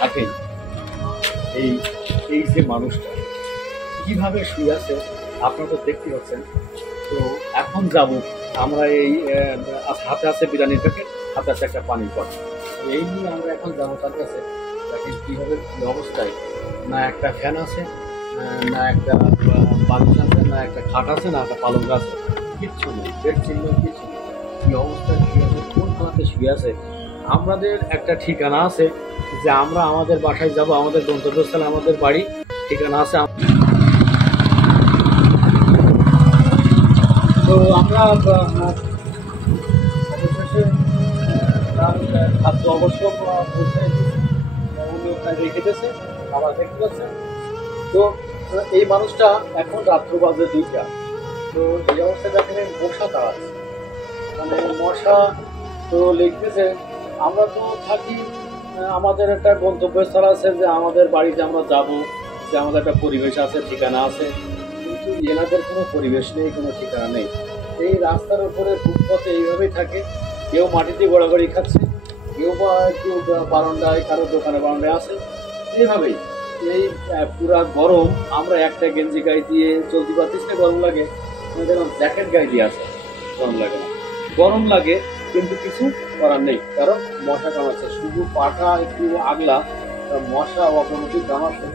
থাকেন, এই এই যে মানুষটা কিভাবে শুয়ে আছে আপনারা তো দেখতে পাচ্ছেন। তো এখন যাব আমরা এই হাতে আছে বিরিয়ানির প্যাকেট, হাতে আছে একটা পানির পট, এই নিয়ে আমরা এখন যাবো তার কাছে। দেখেন কীভাবে কী অবস্থায়, না একটা ফ্যান আছে, না একটা বালিশ আছে, না একটা খাট আছে, না একটা পালং আছে, কিচ্ছু নেই, বেড চিহ্ন কিচ্ছু নেই। কী অবস্থায় শুয়ে আছে, কোন খাতে শুয়ে আছে। আমাদের একটা ঠিকানা আছে যে আমরা আমাদের বাসায় যাব, আমাদের গন্তব্যস্থলে আমাদের বাড়ি ঠিকানা আছে। তো আমরা অবশেষে তার খাদ্য অবশ্য রেখে দিয়েছে, খাবার দেখতে পাচ্ছেন। তো এই মানুষটা এখন রাত্র বাজে 2টা। তো এই অবস্থায় দেখেন মশা তাড়াচ্ছে, মানে মশা তো লিখতেছে। আমরা তো থাকি, আমাদের একটা গন্তব্যস্থল আছে যে আমাদের বাড়িতে আমরা যাব, যে আমাদের একটা পরিবেশ আছে, ঠিকানা আছে, কিন্তু এনাদের কোনো পরিবেশ নেই, কোনো ঠিকানা নেই। এই রাস্তার উপরে ফুটপথে এইভাবেই থাকে, কেউ মাটিতে গড়াগড়ি খাচ্ছে, কেউ বা একটু বারান্দায় কারো দোকানে বারান্দায় আছে, এইভাবেই। এই পুরা গরম, আমরা একটা গেঞ্জি গায়ে দিয়ে চলতে পারছিস না, গরম লাগে, যেন জ্যাকেট গায়ে দিয়ে আছে, গরম লাগে না, গরম লাগে কিন্তু কিছু করার নেই, কারণ মশা কামাচ্ছে। শুধু পাটা একটু আগলা, মশা অগ্রগতি কামাচ্ছে,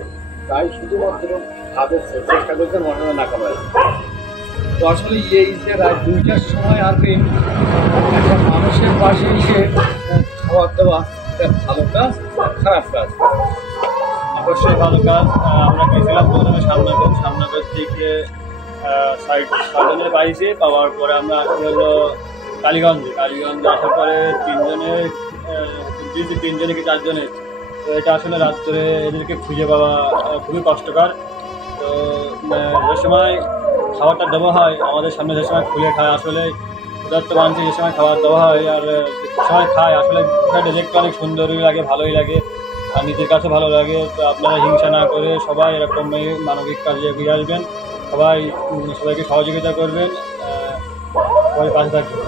তাই শুধুমাত্র হাতের চেষ্টা করছেন মশাটা না কামায়। তো আসলে এই যে রাত 2টার সময় আর কি একটা মানুষের পাশে এসে খাবার দেওয়া, এটা ভালো কাজ, খারাপ কাজ? অবশ্যই ভালো কাজ। আমরা গেছিলাম প্রথমে সামনগর থেকে সাইডনের পাইছি, পাওয়ার পরে আমরা হলো কালীগঞ্জে আসার পরে তিনজনে কি 4জনে। তো এটা আসলে রাত্রে এদেরকে খুঁজে পাওয়া খুবই কষ্টকর। তো যে সময় খাবারটা দেওয়া হয়, আমাদের সামনে যে সময় খুলে খায়, আসলে উদার্ত মানুষ যে সময় খাবার দেওয়া হয় আর সময় খায়, আসলে বিষয়টা দেখতে অনেক সুন্দরই লাগে, ভালোই লাগে, আর নিজের কাছে ভালো লাগে। তো আপনারা হিংসা না করে সবাই এরকম মানবিক কাজে এগিয়ে আসবেন, সবাইকে সহযোগিতা করবেন, সবাই পাশে থাকবেন।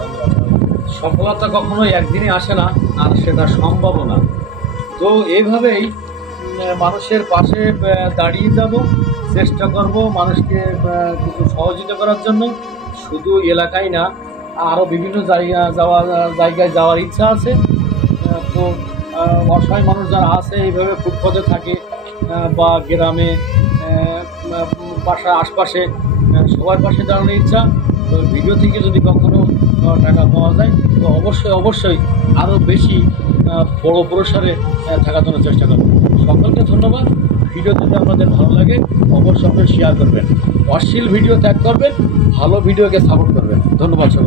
সফলতা কখনোই একদিনে আসে না, আর সেটা সম্ভবও না। তো এইভাবেই মানুষের পাশে দাঁড়িয়ে যাব, চেষ্টা করব মানুষকে কিছু সহযোগিতা করার জন্য। শুধু এলাকায় না, আরও বিভিন্ন জায়গায় যাওয়ার ইচ্ছা আছে। তো অসহায় মানুষ যারা আছে এইভাবে ফুটপথে থাকে বা গ্রামে বাসা আশপাশে, সবার পাশে দাঁড়ানোর ইচ্ছা। তো ভিডিও থেকে যদি কখনো টাকা পাওয়া যায় তো অবশ্যই আরও বেশি বড় প্রসারে থাকার জন্য চেষ্টা করব। সকলকে ধন্যবাদ। ভিডিও যদি আপনাদের ভালো লাগে অবশ্যই শেয়ার করবেন, অশ্লীল ভিডিও ত্যাগ করবেন, ভালো ভিডিওকে সাপোর্ট করবেন। ধন্যবাদ সকল।